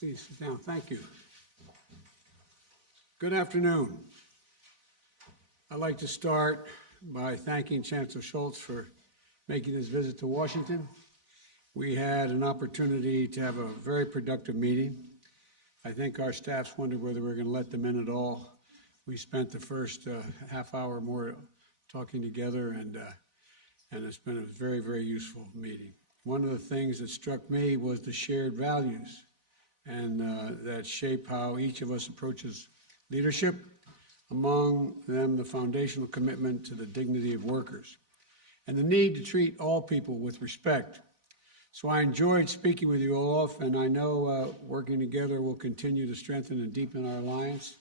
Please sit down. Thank you. Good afternoon. I'd like to start by thanking Chancellor Scholz for making his visit to Washington. We had an opportunity to have a very productive meeting. I think our staffs wondered whether we were going to let them in at all. We spent the first half hour or more talking together, and it's been a very, very useful meeting. One of the things that struck me was the shared values and that shape how each of us approaches leadership, among them the foundational commitment to the dignity of workers and the need to treat all people with respect. So I enjoyed speaking with you, Olaf, and I know working together will continue to strengthen and deepen our alliance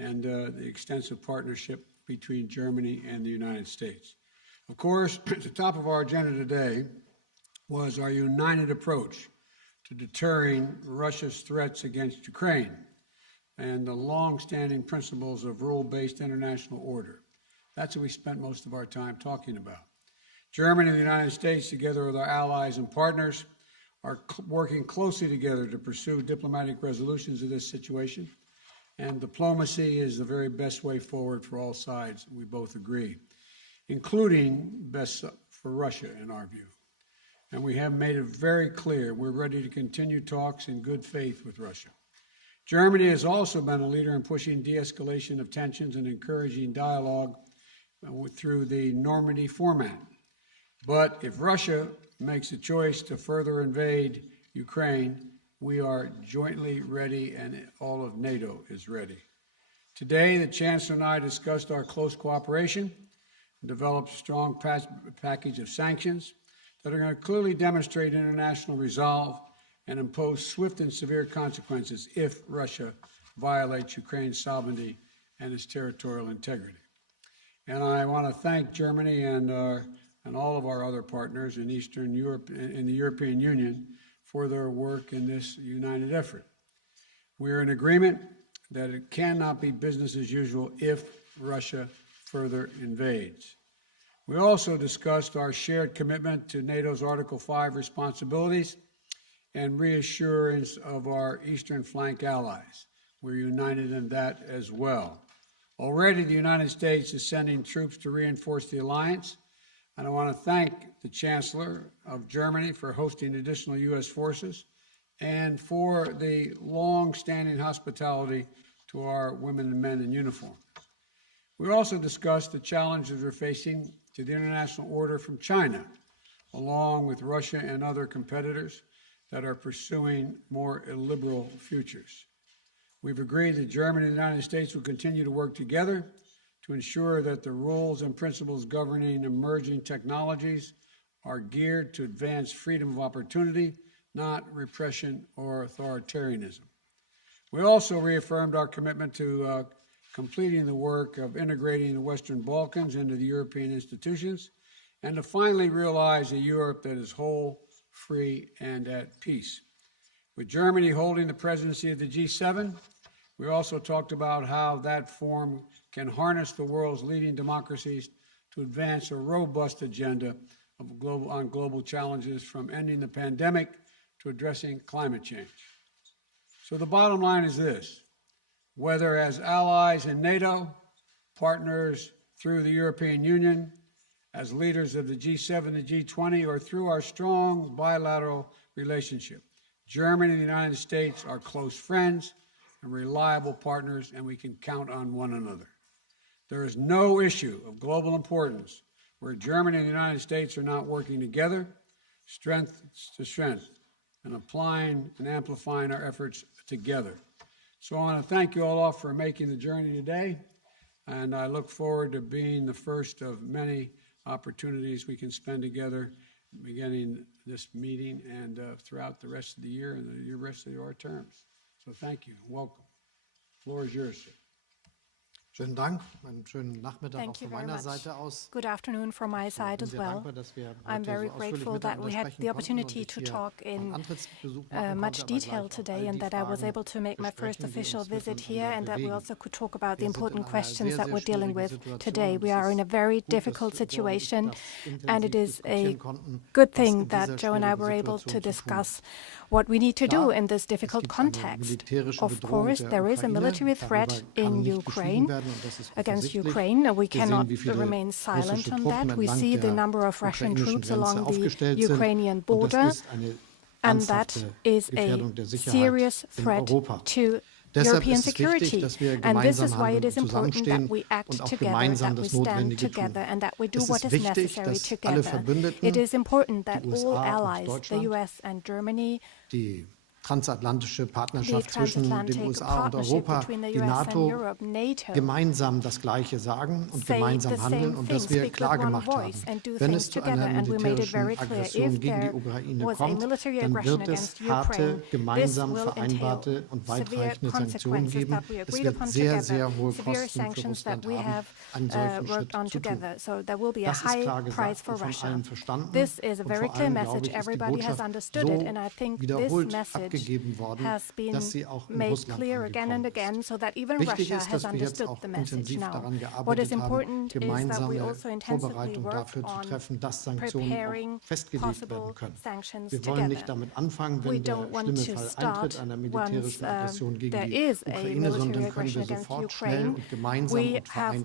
and the extensive partnership between Germany and the United States. Of course, at the top of our agenda today was our united approach to deterring Russia's threats against Ukraine and the long-standing principles of rule-based international order. That's what we spent most of our time talking about. Germany and the United States, together with our allies and partners, are working closely together to pursue diplomatic resolutions of this situation. And diplomacy is the very best way forward for all sides, we both agree, including best for Russia, in our view. And we have made it very clear we're ready to continue talks in good faith with Russia. Germany has also been a leader in pushing de-escalation of tensions and encouraging dialogue through the Normandy format. But if Russia makes a choice to further invade Ukraine, we are jointly ready, and all of NATO is ready. Today, the Chancellor and I discussed our close cooperation and developed a strong package of sanctions that are going to clearly demonstrate international resolve and impose swift and severe consequences if Russia violates Ukraine's sovereignty and its territorial integrity. And I want to thank Germany and all of our other partners in Eastern Europe, in the European Union, for their work in this united effort. We are in agreement that it cannot be business as usual if Russia further invades. We also discussed our shared commitment to NATO's Article 5 responsibilities and reassurance of our eastern flank allies. We're united in that as well. Already, the United States is sending troops to reinforce the alliance, and I want to thank the Chancellor of Germany for hosting additional U.S. forces and for the long-standing hospitality to our women and men in uniform. We also discussed the challenges we're facing to the international order from China, along with Russia and other competitors that are pursuing more illiberal futures. We've agreed that Germany and the United States will continue to work together to ensure that the rules and principles governing emerging technologies are geared to advance freedom of opportunity, not repression or authoritarianism. We also reaffirmed our commitment to completing the work of integrating the Western Balkans into the European institutions and to finally realize a Europe that is whole, free, and at peace. With Germany holding the presidency of the G7, we also talked about how that forum can harness the world's leading democracies to advance a robust agenda of global challenges, from ending the pandemic to addressing climate change. So the bottom line is this: whether as allies in NATO, partners through the European Union, as leaders of the G7 and G20, or through our strong bilateral relationship, Germany and the United States are close friends and reliable partners, and we can count on one another. There is no issue of global importance where Germany and the United States are not working together, strength to strength, and applying and amplifying our efforts together. So I want to thank you all for making the journey today, and I look forward to being the first of many opportunities we can spend together beginning this meeting and throughout the rest of the year and the rest of our terms. So thank you. Welcome. The floor is yours, sir. Schönen Dank. Einen schönen Nachmittag auch von meiner Seite aus. Good afternoon from my side as well. I'm very grateful that we had the opportunity to talk in much detail today and that I was able to make my first official visit here and that we also could talk about the important questions that we're dealing with today. We are in a very difficult situation and it is a good thing that Joe and I were able to discuss what we need to do in this difficult context. Of course, there is a military threat in Ukraine, against Ukraine. We cannot remain silent on that. We see the number of Russian troops along the Ukrainian border, and that is a serious threat to European security. And this is why it is important that we act together, that we stand together, and that we do what is necessary together. It is important that all allies, the US and Germany, transatlantische Partnerschaft zwischen den USA und Europa, die NATO, gemeinsam das Gleiche sagen und gemeinsam handeln und dass wir klar gemacht haben, wenn es zu einer militärischen Aggression gegen die Ukraine kommt, dann wird es harte, gemeinsam vereinbarte und weitreichende Sanktionen geben. Es wird sehr, sehr hohe Kosten für Russland haben, einen solchen Schritt zu tun. Das ist klar gesagt und von allen verstanden. This is a very clear message. Everybody has understood it, and I think this message has been made clear again and again, so that even Russia has understood the message now. What is important is that we also intensively work on preparing possible sanctions together. We don't want to start once there is a military aggression against Ukraine. We have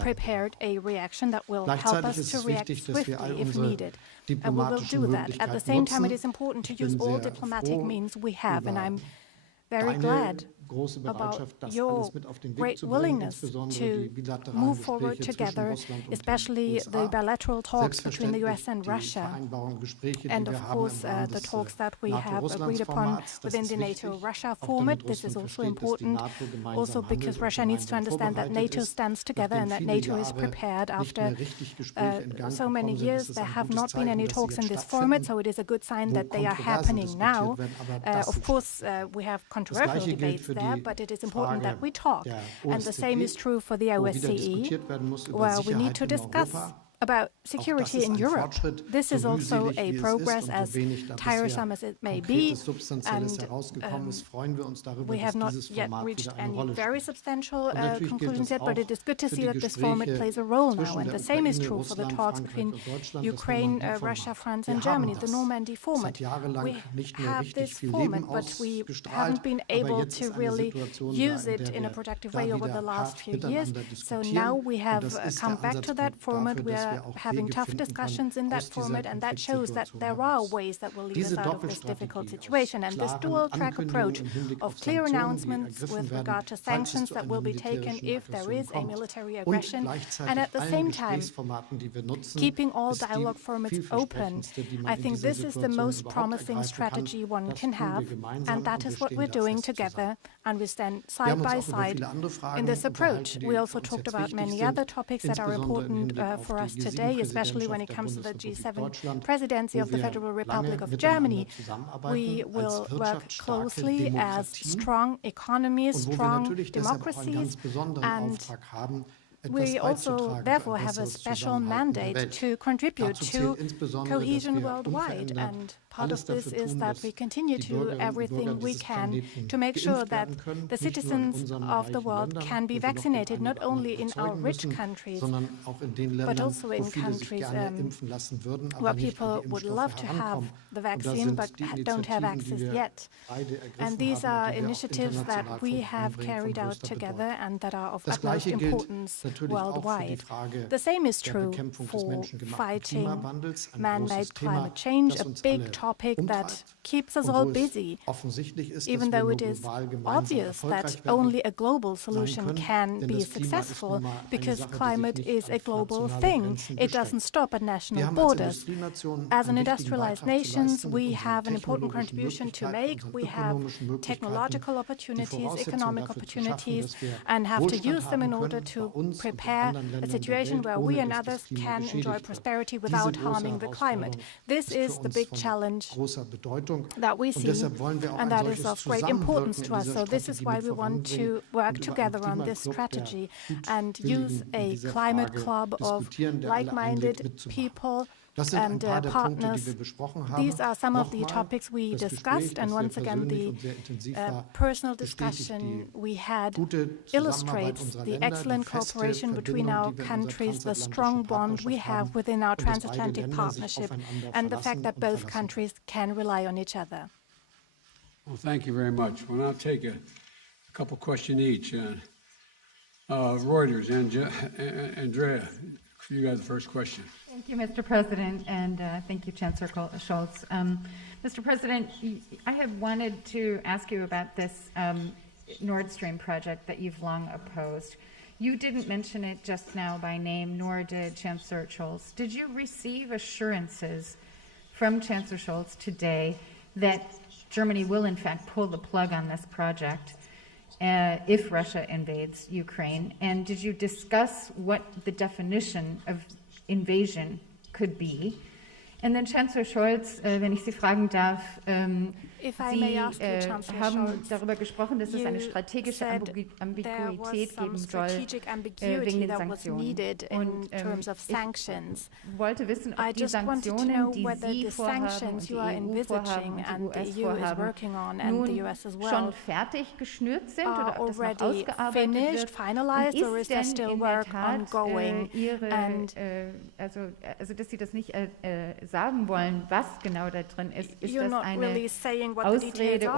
prepared a reaction that will help us to react swiftly if needed. And we will do that. At the same time, it is important to use all diplomatic means we have, and I'm very glad about your great willingness to move forward together, especially the bilateral talks between the US and Russia, and of course the talks that we have agreed upon within the NATO-Russia format. This is also important, also because Russia needs to understand that NATO stands together and that NATO is prepared. After so many years, there have not been any talks in this format, so it is a good sign that they are happening now. Of course, we have controversial debates there, but it is important that we talk. And the same is true for the OSCE, where we need to discuss about security in Europe. This is also a progress, as tiresome as it may be, and we have not yet reached any very substantial conclusions yet, but it is good to see that this format plays a role now. And the same is true for the talks between Ukraine, Russia, France and Germany, the Normandy format. We have this format, but we haven't been able to really use it in a productive way over the last few years. So now we have come back to that format. We are having tough discussions in that format, and that shows that there are ways that will lead us out of this difficult situation. And this dual-track approach of clear announcements with regard to sanctions that will be taken if there is a military aggression, and at the same time keeping all dialogue formats open, I think this is the most promising strategy one can have, and that is what we're doing together, and we stand side by side in this approach. We also talked about many other topics that are important for us today, especially when it comes to the G7 presidency of the Federal Republic of Germany. We will work closely as strong economies, strong democracies, and we also therefore have a special mandate to contribute to cohesion worldwide, and part of this is that we continue to do everything we can to make sure that the citizens of the world can be vaccinated, not only in our rich countries, but also in countries where people would love to have the vaccine but don't have access yet. And these are initiatives that we have carried out together and that are of utmost importance worldwide. The same is true for fighting man-made climate change, a big topic that keeps us all busy, even though it is obvious that only a global solution can be successful, because climate is a global thing. It doesn't stop at national borders. As an industrialized nation, we have an important contribution to make. We have technological opportunities, economic opportunities, and have to use them in order to prepare a situation where we and others can enjoy prosperity without harming the climate. This is the big challenge challenge großer Bedeutung. that we Und see, deshalb wollen wir auch and ein that is solches of great importance Zusammenwirken to in us. dieser So this is Strategie why mit we want voranbringen to work und über together einen on this Klimaclub der strategy and use Gutwilligen in a dieser climate Frage club of diskutieren, der alle like-minded einlädt, mitzumachen. people Das sind ein and paar der Punkte, partners. die wir besprochen haben. These are some of the Nochmal, topics we das discussed, Gespräch, and das once sehr again, persönlich the und sehr intensiv war, personal bestätigt discussion die we had gute Zusammenarbeit illustrates unserer the Länder, excellent die feste cooperation between Verbindung, our die wir in unserer countries, the transatlantischen strong bond we Partnerschaft have haben within our und dass beide transatlantic Länder sich partnership, aufeinander and the fact verlassen that und both verlassen können. countries can rely on each other. Well, thank you very much. We'll now take a couple questions each. Reuters, Andrea, you got the first question. Thank you, Mr. President, and thank you, Chancellor Scholz. Mr. President, I have wanted to ask you about this Nord Stream project that you've long opposed. You didn't mention it just now by name, nor did Chancellor Scholz. Did you receive assurances from Chancellor Scholz today that Germany will, in fact, pull the plug on this project if Russia invades Ukraine? And did you discuss what the definition of invasion could be? And then Chancellor Scholz, wenn ich Sie fragen darf, Sie haben darüber gesprochen, dass es eine strategische Ambiguität geben soll wegen den Sanktionen. Und wollte wissen, ob die Sanktionen, die Sie vorhaben und die EU vorhaben und die US vorhaben, nun schon fertig geschnürt sind oder ob das noch ausgearbeitet wird. Und ist denn in der Tat Ihre, also dass Sie das nicht sagen wollen, was genau da drin ist das eine Ausrede,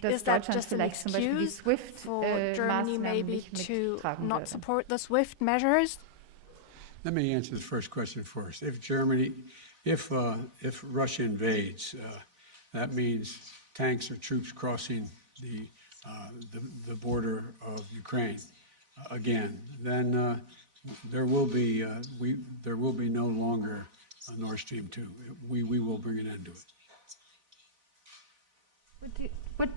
dass Deutschland vielleicht zum Beispiel die SWIFT-Maßnahmen nicht mittragen würde? Let me answer the first question first. If Russia invades, that means tanks or troops crossing the border of Ukraine again. Then there will be no longer Nord Stream 2. We will bring an end to it.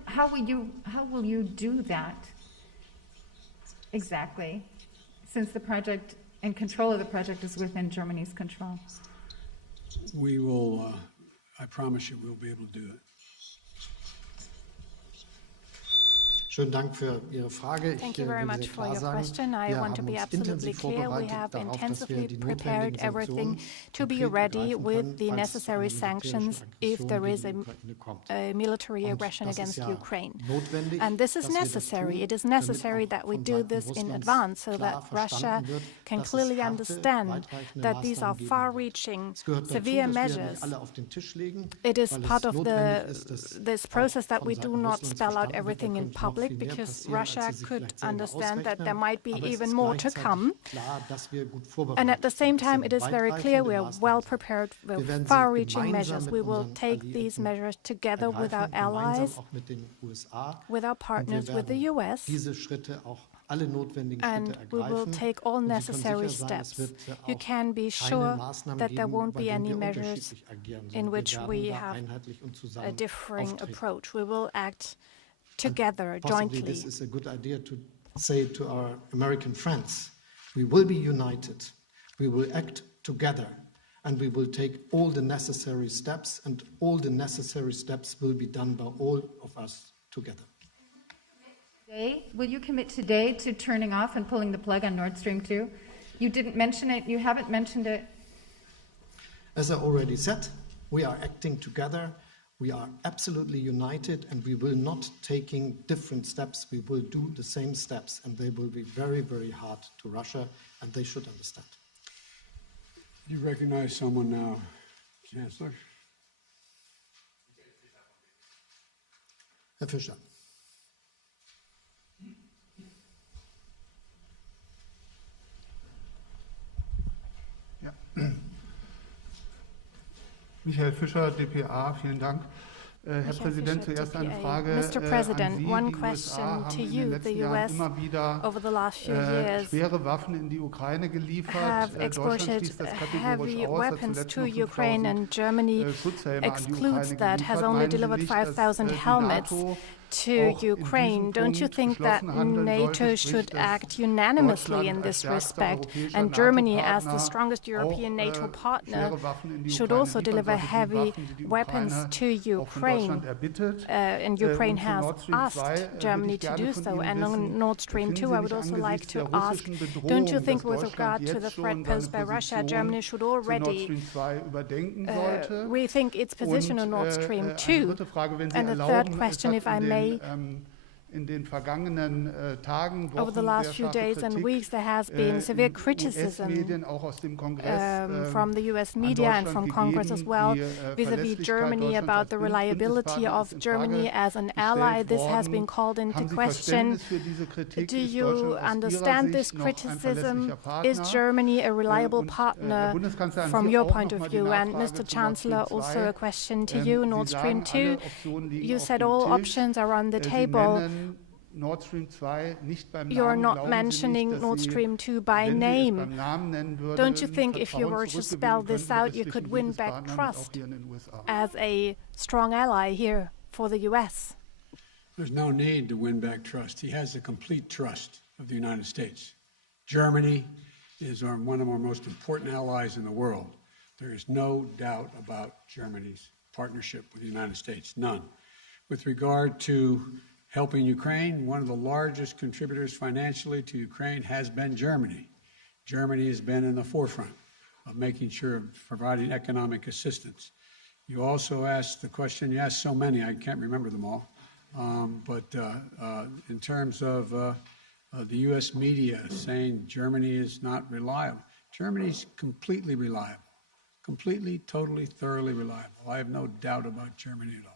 How will you do that exactly, since the project and control of the project is within Germany's control? We will, I promise you, we'll be able to do it. Schönen Dank für Ihre Frage. Thank you very much for your question. I want to be absolutely clear. We have intensively prepared everything to be ready with the necessary sanctions if there is a military aggression against Ukraine. And this is necessary. It is necessary that we do this in advance so that Russia can clearly understand that these are far-reaching, severe measures. It is part of this process that we do not spell out everything in public, because Russia could understand that there might be even more to come. And at the same time, it is very clear we are well prepared with far-reaching measures. We will take these measures together with our allies, with our partners, with the US, and we will take all necessary steps. You can be sure that there won't be any measures in which we have a differing approach. We will act together, jointly. This is a good idea to say to our American friends. We will be united, we will act together, and we will take all the necessary steps, and all the necessary steps will be done by all of us together. Will you commit today to turning off and pulling the plug on Nord Stream 2? You didn't mention it, you haven't mentioned it. As I already said, we are acting together. We are absolutely united, and we will not taking different steps. We will do the same steps, and they will be very, very hard to Russia, and they should understand. You recognize someone now, Chancellor? Herr Fischer. Ja. Michael Fischer, dpa, vielen Dank. Herr Präsident, zuerst eine Frage Mr. President, one question to you. The US over the last few years schwere Waffen in die Ukraine geliefert. Have exported heavy weapons to Ukraine, and Germany excludes that, has only delivered 5,000 helmets to Ukraine. Don't you think that NATO should act unanimously in this respect? And Germany, as the strongest European NATO partner, should also deliver heavy weapons to Ukraine. And Ukraine has asked Germany to do so. And on Nord Stream 2, I would also like to ask, don't you think with regard to the threat posed by Russia, Germany should already rethink its position on Nord Stream 2? And the third question, if I may, over the last few days and weeks, there has been severe criticism from the US media and from Congress as well vis-à-vis Germany about the reliability of Germany as an ally. This has been called into question. Do you understand this criticism? Is Germany a reliable partner from your point of view? And Mr. Chancellor, also a question to you, Nord Stream 2. You said all options are on the table. You're not mentioning Nord Stream 2 by name. Don't you think if you were to spell this out, you could win back trust as a strong ally here for the US? There's no need to win back trust. He has the complete trust of the United States. Germany is one of our most important allies in the world. There is no doubt about Germany's partnership with the United States, none. With regard to helping Ukraine, one of the largest contributors financially to Ukraine has been Germany. Germany has been in the forefront of making sure of providing economic assistance. You also asked the question, you asked so many, I can't remember them all, but in terms of the US media saying Germany is not reliable, Germany's completely reliable, completely, totally, thoroughly reliable. I have no doubt about Germany at all.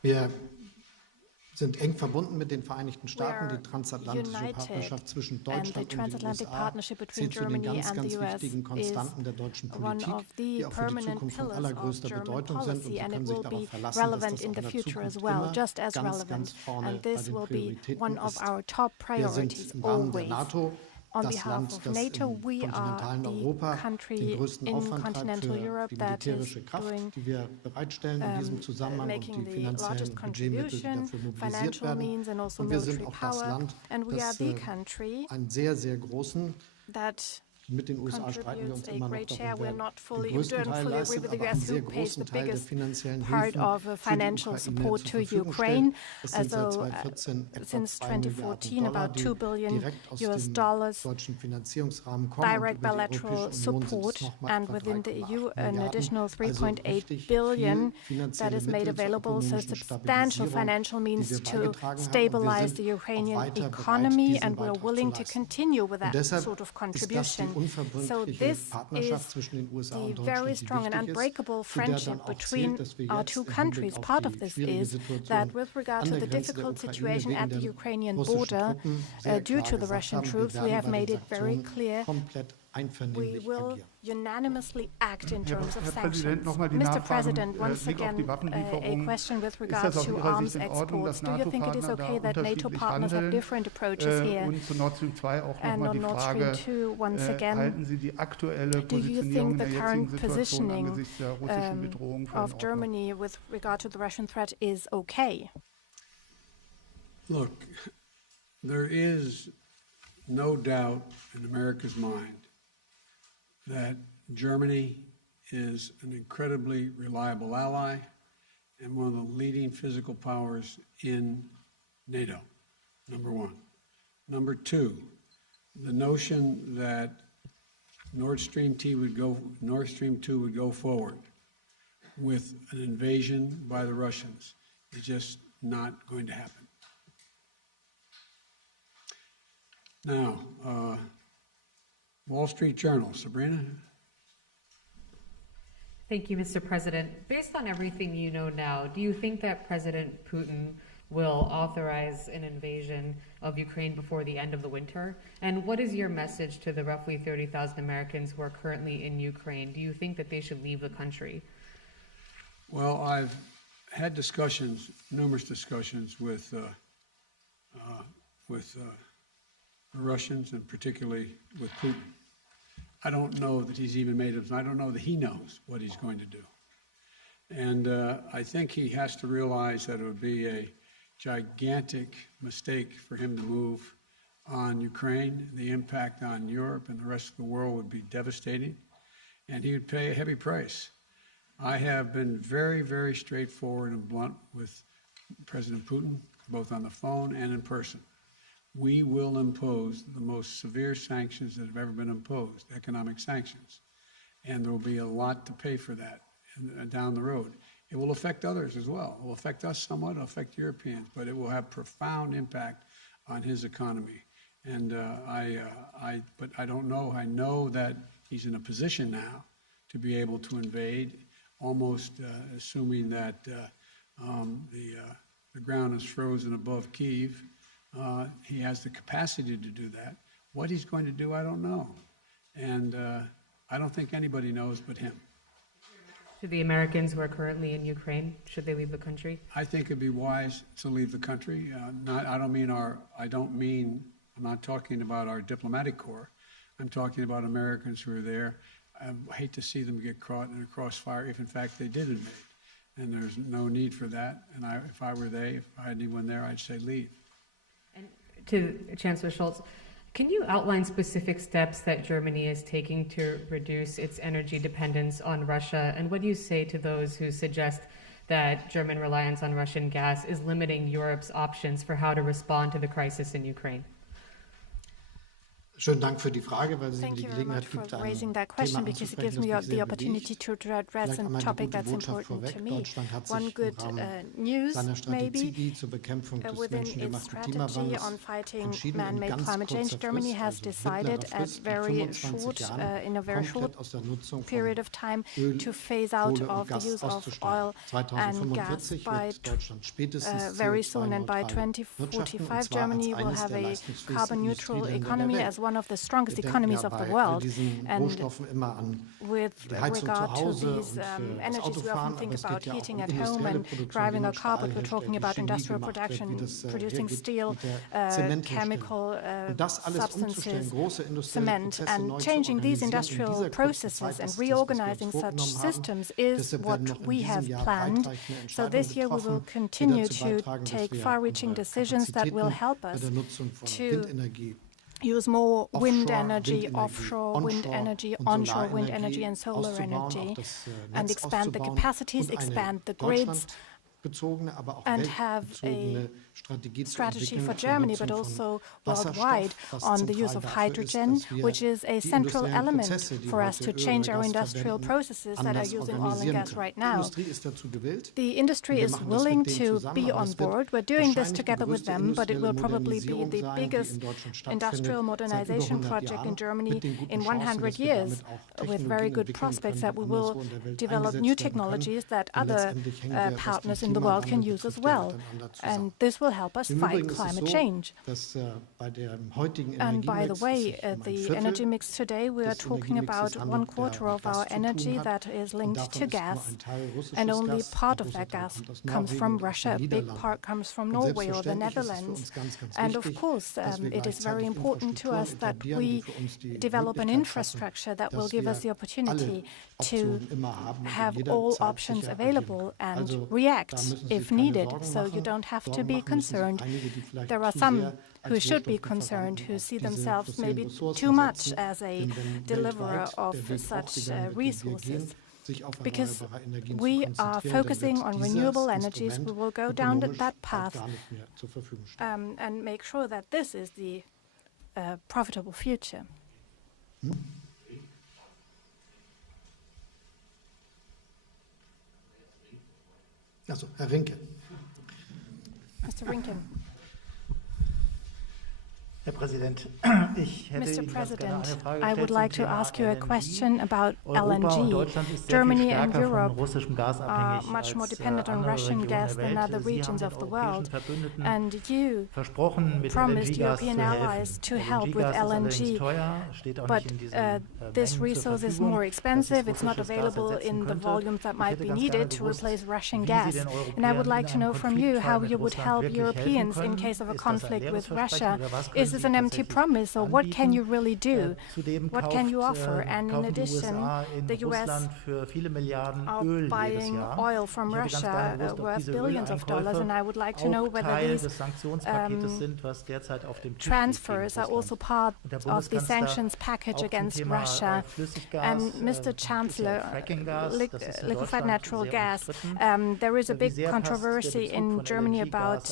Wir sind eng verbunden mit den Vereinigten Staaten. Die transatlantische Partnerschaft zwischen Deutschland und den USA zählt zu den ganz, ganz wichtigen Konstanten der deutschen Politik, die auch für die Zukunft von allergrößter Bedeutung sind. Und Sie können sich darauf verlassen, dass das auch in der Zukunft immer ganz vorne bei den Prioritäten ist. Wir sind im Rahmen der NATO On behalf of NATO, we are the country in continental Europe that is doing, making the largest contribution, financial means and also military power. And we are the country that mit den USA streiten wir uns immer noch darum, wer den größten Teil leistet, aber einen sehr großen Teil der finanziellen Hilfen financial support to Ukraine. Also since 2014, about $2 billion direct bilateral support, and within the EU an additional $3.8 billion that is made available. So substantial financial means to stabilize the Ukrainian economy, and we're willing to continue with that sort of contribution. So this is the very strong and unbreakable friendship between our two countries. Part of this is that with regard to the difficult situation at the Ukrainian border, due to the Russian troops, we have made it very clear we will unanimously act in terms of sanctions. Mr. President, once again, a question with regard to arms exports. Do you think it is okay that NATO partners have different approaches here? And on Nord Stream 2, once again, do you think the current positioning of Germany with regard to the Russian threat is okay? Look, there is no doubt in America's mind that Germany is an incredibly reliable ally and one of the leading physical powers in NATO, number one. Number two, the notion that Nord Stream 2 would go forward with an invasion by the Russians is just not going to happen. Now, Wall Street Journal, Sabrina? Thank you, Mr. President. Based on everything you know now, do you think that President Putin will authorize an invasion of Ukraine before the end of the winter? And what is your message to the roughly 30,000 Americans who are currently in Ukraine? Do you think that they should leave the country? Well, I've had discussions, numerous discussions with the Russians, and particularly with Putin. I don't know that he's even made it. I don't know that he knows what he's going to do. And I think he has to realize that it would be a gigantic mistake for him to move on Ukraine. The impact on Europe and the rest of the world would be devastating, and he would pay a heavy price. I have been very, very straightforward and blunt with President Putin, both on the phone and in person. We will impose the most severe sanctions that have ever been imposed, economic sanctions, and there will be a lot to pay for that down the road. It will affect others as well. It will affect us somewhat, it will affect Europeans, but it will have profound impact on his economy. And but I don't know. I know that he's in a position now to be able to invade, almost assuming that the ground is frozen above Kyiv. He has the capacity to do that. What he's going to do, I don't know. And I don't think anybody knows but him. To the Americans who are currently in Ukraine, should they leave the country? I think it'd be wise to leave the country. I'm not talking about our diplomatic corps. I'm talking about Americans who are there. I hate to see them get caught in a crossfire if in fact they did invade. And there's no need for that. And if I had anyone there, I'd say leave. And to Chancellor Scholz, can you outline specific steps that Germany is taking to reduce its energy dependence on Russia? And what do you say to those who suggest that German reliance on Russian gas is limiting Europe's options for how to respond to the crisis in Ukraine? Schönen Dank für die Frage, weil sie mir Thank die you very much Gelegenheit for gibt, ein raising that Thema question, because it gives anzusprechen, me das mich the sehr opportunity bewegt. to address Vielleicht a einmal die topic gute that's Botschaft important vorweg. to me. Deutschland hat One sich good im Rahmen news, seiner maybe, Strategie zur Bekämpfung des within menschengemachten its strategy Klimawandels on fighting entschieden, in man-made ganz climate change, kurzer Germany Frist, has also decided mittlerer at Frist, nach very 25 short, Jahren in a very short komplett aus der Nutzung von period of time Öl, to phase out Kohle und of the Gas use of auszusteigen. oil and gas 2045 by wird Deutschland spätestens very soon, and by CO2-neutral wirtschaften, und 2045 zwar Germany als will eines have der a leistungsfähigsten carbon-neutral Industrieländer der economy Welt. as one of the strongest Wir denken economies ja of the bei all world. diesen And Rohstoffen immer an with die Heizung zu regard to Hause these und das energies, we Autofahren, often aber think es about geht ja auch heating um at home industrielle and Produktion, wie driving a man car, but Stahl we're talking herstellt, about wie Chemie industrial gemacht wird, production, wie das producing hergeht steel, mit der Zementherstellung. chemical Und das alles umzustellen, substances, große industrielle cement, Prozesse neu and zu changing these organisieren in industrial dieser kurzen processes Zeit, and das ist das, was wir reorganizing uns such vorgenommen haben. systems is Deshalb what werden noch in we diesem have Jahr planned. weitreichende So Entscheidungen this year we will getroffen, die continue dazu to beitragen, dass take wir far-reaching unsere decisions that will Kapazitäten help bei us der Nutzung von to Windenergie, use more wind Offshore energy, Windenergie, offshore wind onshore energy, und onshore wind Solarenergie energy, and solar auszubauen, energy, auch das and Netz expand the auszubauen capacities, und eine expand the grids, deutschlandbezogene, aber auch and have weltbezogene Strategie zu strategy entwickeln for zur Germany, Nutzung but von also Wasserstoff, worldwide was on the use zentral of dafür hydrogen, ist, dass wir which is a die central industriellen element Prozesse, die for us heute to Öl change oder our Gas industrial verwenden, processes that are anders using oil and organisieren gas können. right Die now. Industrie ist dazu gewillt. The industry Wir is machen das willing mit denen to zusammen, be aber on es wird board. We're doing this wahrscheinlich die together with größte them, but it will industrielle probably be Modernisierung the sein, die biggest in Deutschland stattfindet, industrial seit über modernization 100 project Jahren, in Germany mit den guten in Chancen, 100 dass wir years, damit auch with very Technologien good entwickeln prospects können, that die we will anderswo in der Welt develop eingesetzt new werden können. technologies that Denn other letztendlich hängen wir, was partners den in the world can Klimawandel use as betrifft, well. miteinander zusammen. And this will help us Im fight Übrigen ist es climate so, change. dass bei dem heutigen And by the Energiemix way, sich um ein the Viertel energy mix today, we are des talking Energiemixes about handelt, der 1/4 of mit Gas our zu tun energy hat. that is Und linked davon to ist nur gas, ein Teil russisches and only Gas, part ein of großer that Teil gas kommt aus comes Norwegen from und aus Russia, den a big Niederlanden. part comes from Und Norway or the selbstverständlich ist es für Netherlands. uns ganz, ganz And of wichtig, course, dass wir it is very gleichzeitig important to us that etablieren, we die für uns die develop an Möglichkeit infrastructure that will dass give us wir the opportunity alle to Optionen immer haben und in have jeder all Zeit options sicher available agieren. and Also, da react müssen Sie sich if keine needed, Sorgen so you machen. don't have to Sorgen be machen müssen sich concerned. einige, die vielleicht There are zu some sehr who als should be Rohstofflieferanten concerned, who auf see diese themselves fossilen maybe Ressourcen too much setzen. as a Denn wenn deliverer weltweit of der Weg auch such gegangen wird, den wir resources. gehen, sich auf Because erneuerbare Energien we zu are konzentrieren, dann focusing wird on dieses renewable energies, Instrument we will go down ökonomisch that auch path gar nicht mehr zur Verfügung stehen. and make sure that this is the profitable future. Also, Herr Rinke. Mr. Rinken. Herr Präsident, ich hätte Mr. Ihnen ganz gerne eine President, Frage I would gestellt like zum to Thema ask you a LNG. question about Europa und LNG. Deutschland ist sehr viel Germany and stärker von Europe russischem Gas are abhängig much more als dependent on andere Russian Regionen gas der than Welt. other Sie regions haben of den the world. europäischen Verbündeten And you versprochen, mit promised LNG-Gas European zu allies helfen. to help with LNG-Gas ist allerdings LNG, teuer, steht auch but nicht in diesen this Mengen zur resource is Verfügung, more dass es expensive. It's not russisches Gas available ersetzen in the könnte. volumes that Ich might hätte be ganz needed gerne to gewusst, replace Russian wie Sie gas. den And I would Europäern like in to know einem from you Konfliktfall how mit you would Russland help wirklich helfen Europeans in können. case of a Ist das ein conflict leeres with Versprechen Russia. oder was Is können this is an empty promise, or what can you really do? What can you offer? And in addition, the US are buying oil from Russia worth billions of dollars, and I would like to know whether these transfers are also part of the sanctions package against Russia. And Mr. Chancellor, liquefied natural gas, there is a big controversy in Germany about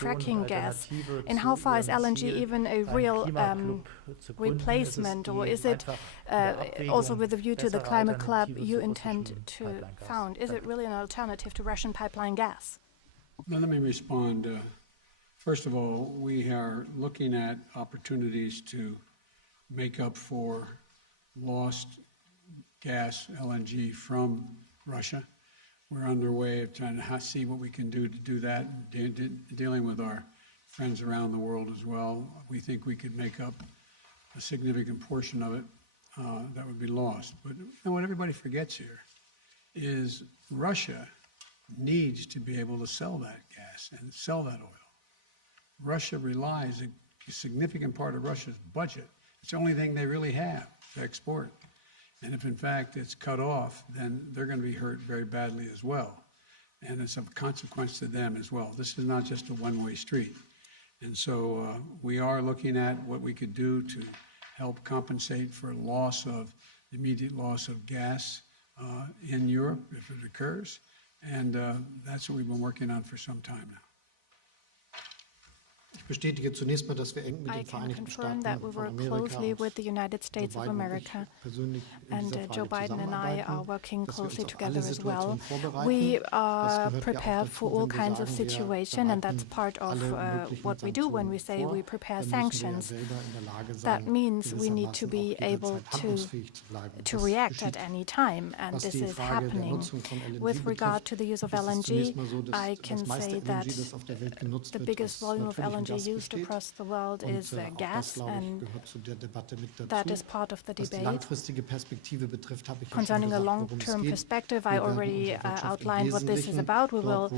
fracking gas. And how far is LNG even a real replacement, or is it also with a view to the climate club you intend to found? Is it really an alternative to Russian pipeline gas? Well, let me respond. First of all, we are looking at opportunities to make up for lost gas, LNG, from Russia. We're underway of trying to see what we can do to do that, dealing with our friends around the world as well. We think we could make up a significant portion of it that would be lost. But you know, what everybody forgets here is Russia needs to be able to sell that gas and sell that oil. Russia relies, a significant part of Russia's budget, it's the only thing they really have to export. And if in fact it's cut off, then they're going to be hurt very badly as well. And it's a consequence to them as well. This is not just a one-way street. And so we are looking at what we could do to help compensate for immediate loss of gas in Europe if it occurs. And that's what we've been working on for some time now. Ich bestätige zunächst mal, dass wir eng mit den Vereinigten Staaten von Amerika with the United States of America, and Joe Biden and I are working closely together as well. We are prepared for all kinds of situations, and that's part of what we do when we say we prepare sanctions. That means we need to be able to react at any time, and this is happening. With regard to the use of LNG, I can say that the biggest volume of LNG used across the world is gas, and that is part of the debate. Concerning a long-term perspective, I already outlined what this is about. We will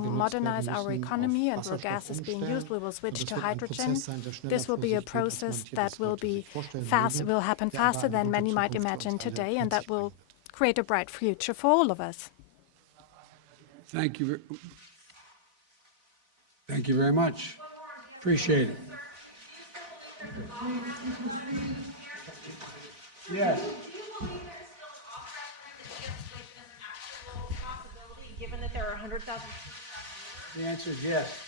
modernize our economy, and where gas is being used, we will switch to hydrogen. This will be a process that will happen faster than many might imagine today, and that will create a bright future for all of us. Thank you. Thank you very much. Appreciate it. Yes. Given that there are 100,000 The answer is yes.